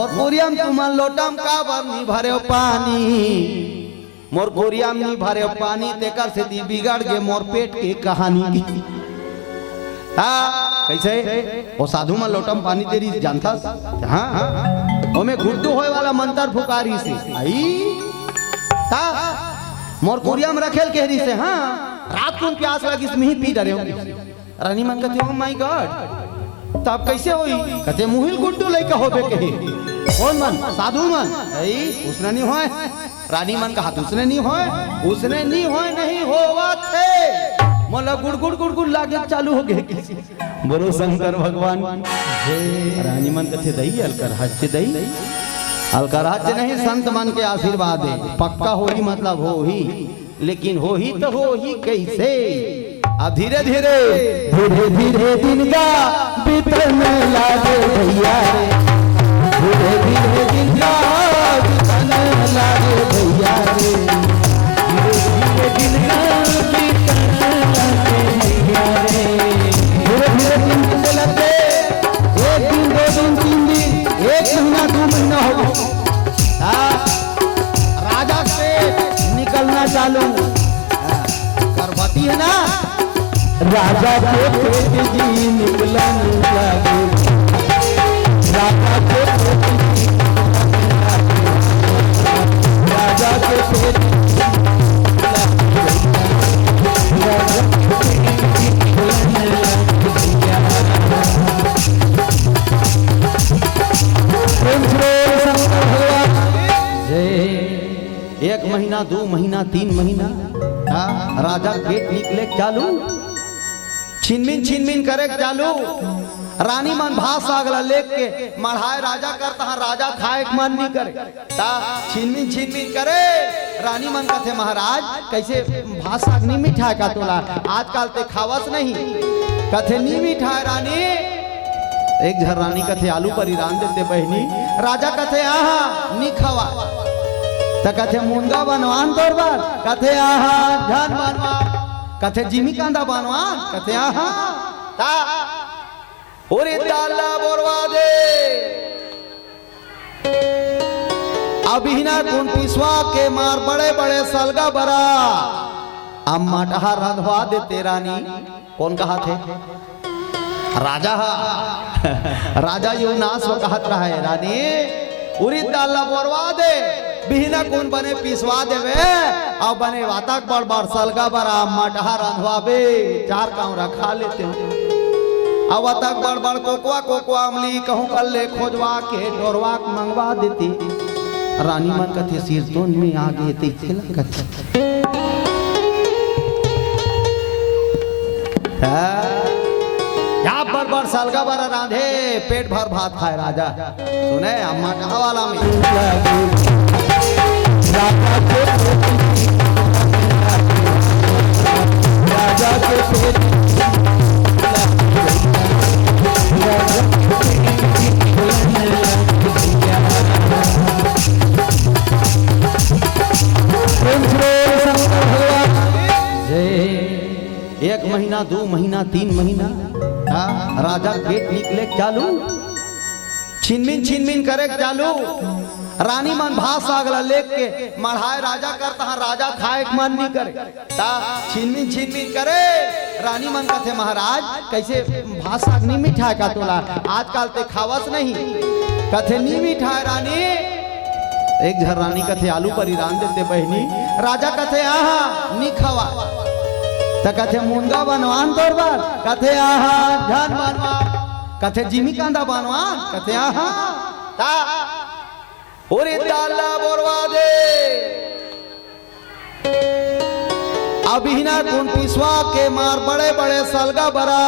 मोर कोरियाम तुमन लोटम का बरनी भरे पानी मोर कोरियाम नी भरे पानी तेकर से दी बिगड़ गे मोर पेट के कहानी कैसे वो साधु मन लोटम पानी तेरी जानता हाँ ओमे गुड्डू होए वाला मंत्र फुकारी से आई ता मोर कोरियाम रखेल केहरी से हाँ रात को प्यास लगी इसमें ही पी डरे होंगे रानी मन कहते हो माय गॉड तब कैसे होई कहते मुहिल गुड्डू लइका होबे कहे कौन मन साधु मन आई उसने नहीं होए रानी मन का हाथ उसने नहीं होए नहीं होवा थे मोला गुड़ गुड़ गुड़ गुड़ लागे चालू हो गए बोलो शंकर भगवान रानी मन कथे दई अलकर हाथ दई अलकर हाथ नहीं संत मन के आशीर्वाद है पक्का हो ही मतलब हो ही लेकिन हो ही तो हो ही कैसे अब धीरे धीरे धीरे धीरे दिन का बीतने लागे भैया धीरे धीरे दिन का बीतने लागे भैया धीरे धीरे दिन का बीतने लागे भैया धीरे धीरे दिन चलते एक दिन दो दिन तीन दिन एक महीना दो महीना हो गया राजा से निकलना चालू गर्भवती है ना राजा के पेट जी निकलन लगे राजा के पेट राजा के पेट एक महीना दो महीना तीन महीना राजा पेट निकले चालू छिनमिन करे चालू रानी मन भास आगला लेक के मढ़ाए राजा करता राजा खाए मन नहीं करे ता छिनमिन करे रानी मन कथे महाराज कैसे भास आग नहीं मिठाई का तोला आजकल ते खावस नहीं कथे नहीं मिठाई रानी एक झर रानी कथे आलू पर ईरान देते बहनी राजा कथे आहा नहीं खावा तो कथे मुंगा बनवान तोर बार कथे आहा धन बनवान कथे जिमी कांदा बनवान कथे आहा ता ओरे ताला बोरवा दे अभिना कौन पिसवा के मार बड़े बड़े सलगा बरा अम्मा टहा रंधवा दे तेरानी कौन कहा थे राजा राजा यो नास वो कहत रहा है रानी उरी ताला बोरवा दे बिहना कौन बने पिसवा देवे और बने वातक बड़ बड़ सलगा बरा मटहा रंधवाबे चार काम रखा लेते अब वातक बड़ बड़ कोकवा अमली कहूं कर ले खोजवा के डोरवा मंगवा देती रानी मन कथे सिर तो में आगे ते कथे यहाँ पर बड़ सलगा बरा रांधे पेट भर भात खाए राजा सुने अम्मा कहा वाला में राजा के पेट एक महीना दो महीना तीन महीना राजा पेट निकले चालू छिनमिन करे चालू रानी मन भास आगला लेक के मढ़ाए राजा करता राजा खाए मन नहीं करे ता छिनमिन करे रानी मन कथे महाराज कैसे भास आग नहीं मिठाई का तोला आजकल ते खावस नहीं कथे नहीं मिठाई रानी एक झर रानी कथे आलू पर ईरान देते बहनी राजा कथे आहा नहीं खावा तो कथे मुंगा बनवान तोर बार कथे आहा धन बनवान कथे जिमी कांदा बनवान कथे आहा ता ओरे ताला बोरवा दे अभिना कौन पिसवा के मार बड़े बड़े सलगा बरा